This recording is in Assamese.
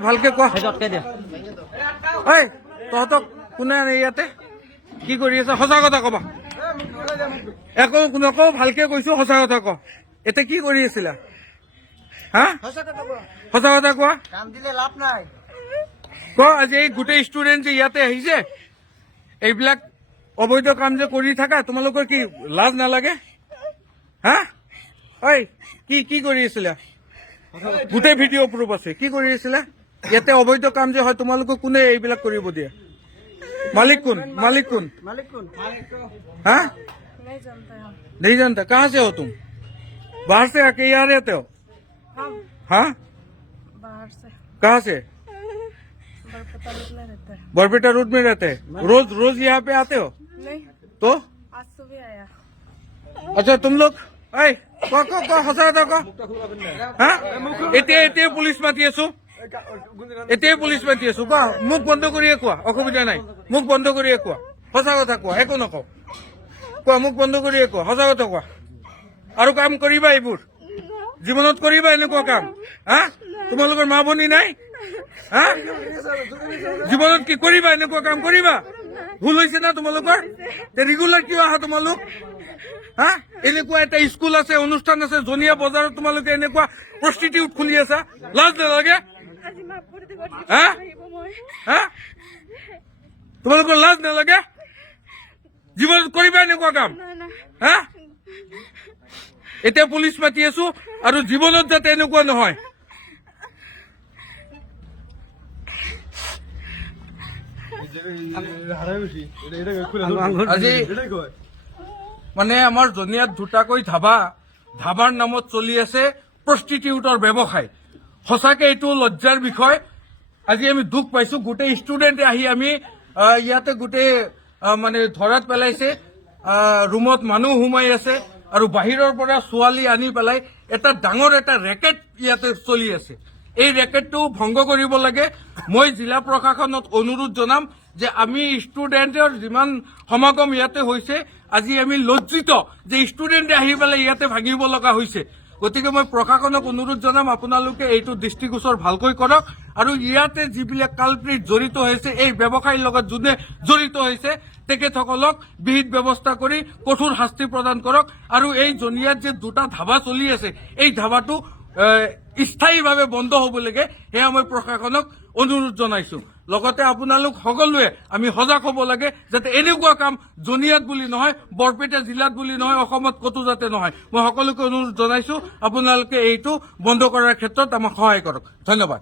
ভালকে কোৱা ঐ তহঁতক কোনে ইয়াতে কি কৰি আছে সঁচা কথা কবা একো নকওঁ ভালকে কৈছো সঁচা কথা ক এতিয়া কি কৰি আছিলা হা সঁচা কথা কোৱা ক আজি এই গোটেই ষ্টুডেণ্ট যে ইয়াতে আহিছে এইবিলাক অবৈধ কাম যে কৰি থাকা তোমালোকৰ কি লাজ নালাগে হা ঐ কি কৰি আছিলা গোটেই ভিডিঅ' প্ৰুফ আছে কি কৰি আছিলা ইয়াতে অবৈধ কাম যে হয় তোমালোকক কোনে এইবিলাক কৰিব দিয়ে मालिक कौन हाँ नहीं जानता कहाँ से हो तुम बाहर से आके यहाँ रहते हो हाँ बाहर से कहाँ से बरपेटा रोड में रहते हैं रोज यहाँ पे आते हो नहीं तो आज सुबह आया अच्छा तुम लोग हसा था हाँ एते पुलिस माती आছো এতিয়াই পুলিচ মাতি আছো কোৱা মুখ বন্ধ কৰিয়ে কোৱা অসুবিধা নাই মুখ বন্ধ কৰিয়ে কোৱা সঁচা কথা কোৱা একো নকওঁ কোৱা মুখ বন্ধ কৰিয়ে কোৱা সঁচা কথা কোৱা আৰু কাম কৰিবা এইবোৰ জীৱনত কৰিবা এনেকুৱা কাম হা তোমালোকৰ মা ভনী নাই হা জীৱনত কি কৰিবা এনেকুৱা কাম কৰিবা ভুল হৈছে না তোমালোকৰ ৰেগুলাৰ কিয় আহা তোমালোক হা এনেকুৱা এটা স্কুল আছে অনুষ্ঠান আছে জনিয়া বজাৰত তোমালোকে এনেকুৱা প্ৰস্টিটিউট খুলি আছা লাজ নালাগে তোমালোকৰ লাজ নালাগে জীৱনত কৰিবা এনেকুৱা কাম হা এতিয়া পুলিচ মাতি আছো আৰু জীৱনত যাতে এনেকুৱা নহয় আজি মানে আমাৰ জনিয়াত দুটাকৈ ধাবাৰ নামত চলি আছে প্ৰস্টিটিউটৰ ব্যৱসায় সঁচাকে এইটো লজ্জাৰ বিষয় আজি আমি দুখ পাইছো গোটেই ষ্টুডেণ্টে আহি আমি ইয়াতে গোটেই মানে ধৰাত পেলাইছে ৰুমত মানুহ সোমাই আছে আৰু বাহিৰৰ পৰা ছোৱালী আনি পেলাই এটা ডাঙৰ এটা ৰেকেট ইয়াতে চলি আছে এই ৰেকেটটো ভংগ কৰিব লাগে মই জিলা প্ৰশাসনত অনুৰোধ জনাম যে আমি ষ্টুডেণ্টৰ যিমান সমাগম ইয়াতে হৈছে আজি আমি লজ্জিত যে ষ্টুডেণ্টে আহি পেলাই ইয়াতে ভাঙিব লগা হৈছে গতিকে মই প্ৰশাসনক অনুৰোধ জনাম আপোনালোকে এইটো দৃষ্টিগোচৰ ভালকৈ কৰক আৰু ইয়াতে যিবিলাক কালপ্ৰিট জড়িত হৈছে এই ব্যৱসায়ৰ লগত যোনে জড়িত হৈছে তেখেতসকলক বিহিত ব্যৱস্থা কৰি কঠোৰ শাস্তি প্ৰদান কৰক আৰু এই জনিয়াত যে দুটা ধাবা চলি আছে এই ধাবাটো স্থায়ীভাৱে বন্ধ হ'ব লাগে সেয়া মই প্ৰশাসনক অনুৰোধ জনাইছো লগতে আপোনালোক সকলোৱে আমি সজাগ হ'ব লাগে যাতে এনেকুৱা কাম জনিয়াত বুলি নহয় বৰপেটা জিলাত বুলি নহয় অসমত কতো যাতে নহয় মই সকলোকে অনুৰোধ জনাইছো আপোনালোকে এইটো বন্ধ কৰাৰ ক্ষেত্ৰত আমাক সহায় কৰক ধন্যবাদ